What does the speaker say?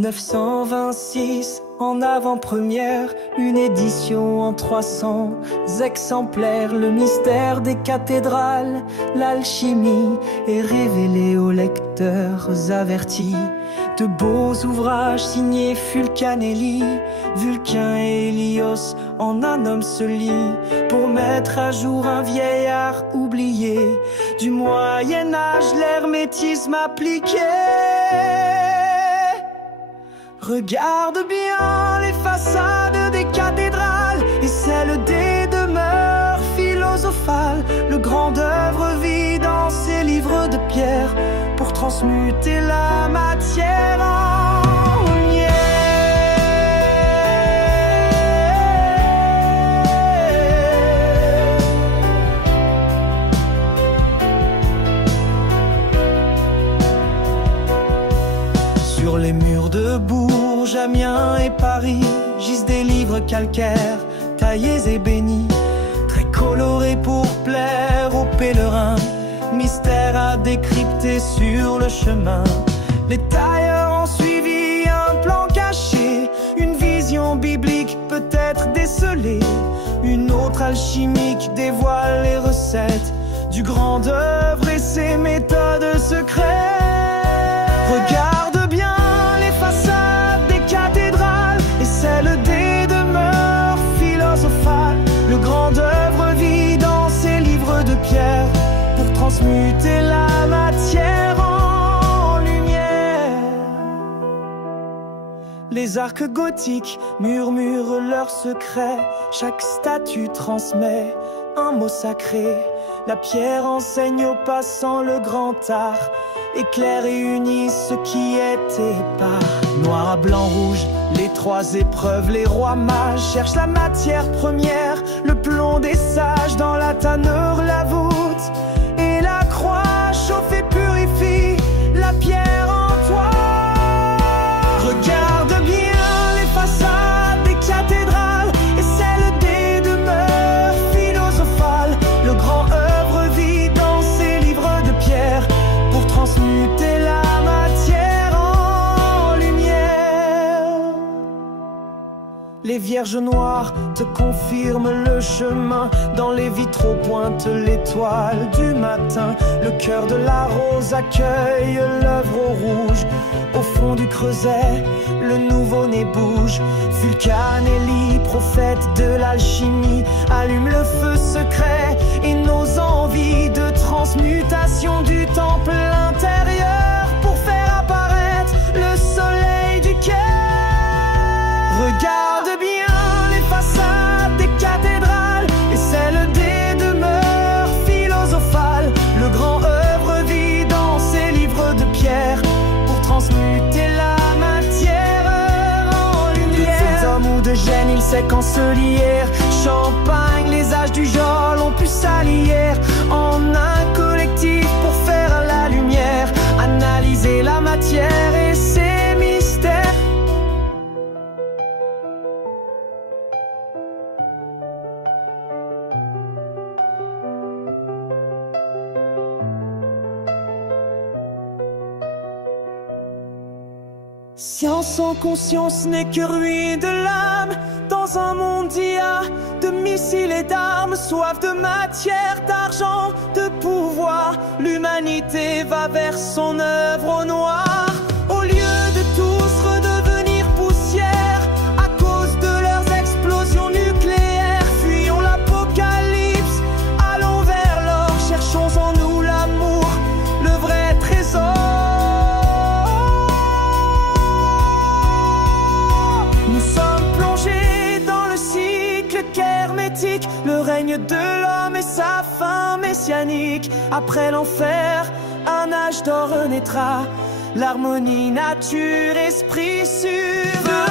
1926, en avant-première, une édition en 300 exemplaires. Le mystère des cathédrales, l'alchimie est révélé aux lecteurs avertis. De beaux ouvrages signés Fulcanelli, Vulcain et Hélios, en un homme se lie pour mettre à jour un vieillard oublié du Moyen-Âge, l'hermétisme appliqué. Regarde bien les façades des cathédrales et celles des demeures philosophales. Le grand œuvre vit dans ces livres de pierre pour transmuter la matière en lumière. Sur les murs de Bourges, Amiens et Paris gisent des livres calcaires, taillés et bénis, très colorés pour plaire aux pèlerins. Mystère à décrypter sur le chemin. Les tailleurs ont suivi un plan caché, une vision biblique peut-être décelée. Une autre alchimique dévoile les recettes du grand œuvre et ses méthodes secrètes. Regarde bien les façades des cathédrales et celles des demeures philosophales. Le grand œuvre vit dans ces livres de pierre pour transmuter la matière en lumière. Les arcs gothiques murmurent leurs secrets, chaque statue transmet un mot sacré. La pierre enseigne aux passants le grand art, éclaire et unit ce qui était épars. Noir à blanc rouge, les trois épreuves, les rois mages cherchent la matière première, le plomb des sages dans la tanneur, la voûte et la croix chauffe et purifie la pierre en toi. Regarde bien les façades des cathédrales et celles des demeures philosophales. Le grand œuvre vit dans ces livres de pierre pour transmuter la matière en lumière. Les vierges noires te confirment le chemin, dans les vitraux pointe l'étoile du matin. Le cœur de la rose accueille l'œuvre au rouge, au fond du creuset le nouveau-né bouge. Fulcanelli, prophète de l'alchimie, allume le feu secret et nos envies de transmutation du temple intérieur pour faire apparaître le soleil du cœur. Regarde bien les façades des cathédrales et celles des demeures philosophales. Le grand œuvre vit dans ces livres de pierre pour transmuter la matière en lumière. De ces hommes ou de gênes, il sait qu'en se lier. Champagne, les âges du Jol ont pu s'allier en un collectif pour faire la lumière, analyser la matière et ses mystères. Science sans conscience n'est que ruine de l'âme, dans un monde d'IA, de missiles et d'armes, soif de matière, d'argent, de pouvoir. L'humanité va vers son œuvre au noir, au lieu de tous redevenir poussière à cause de leurs explosions nucléaires. Fuyons l'apocalypse, allons vers l'or, cherchons en nous l'amour, le vrai trésor. Le règne de l'homme et sa fin messianique. Après l'enfer, un âge d'or naîtra, l'harmonie nature, esprit surveille.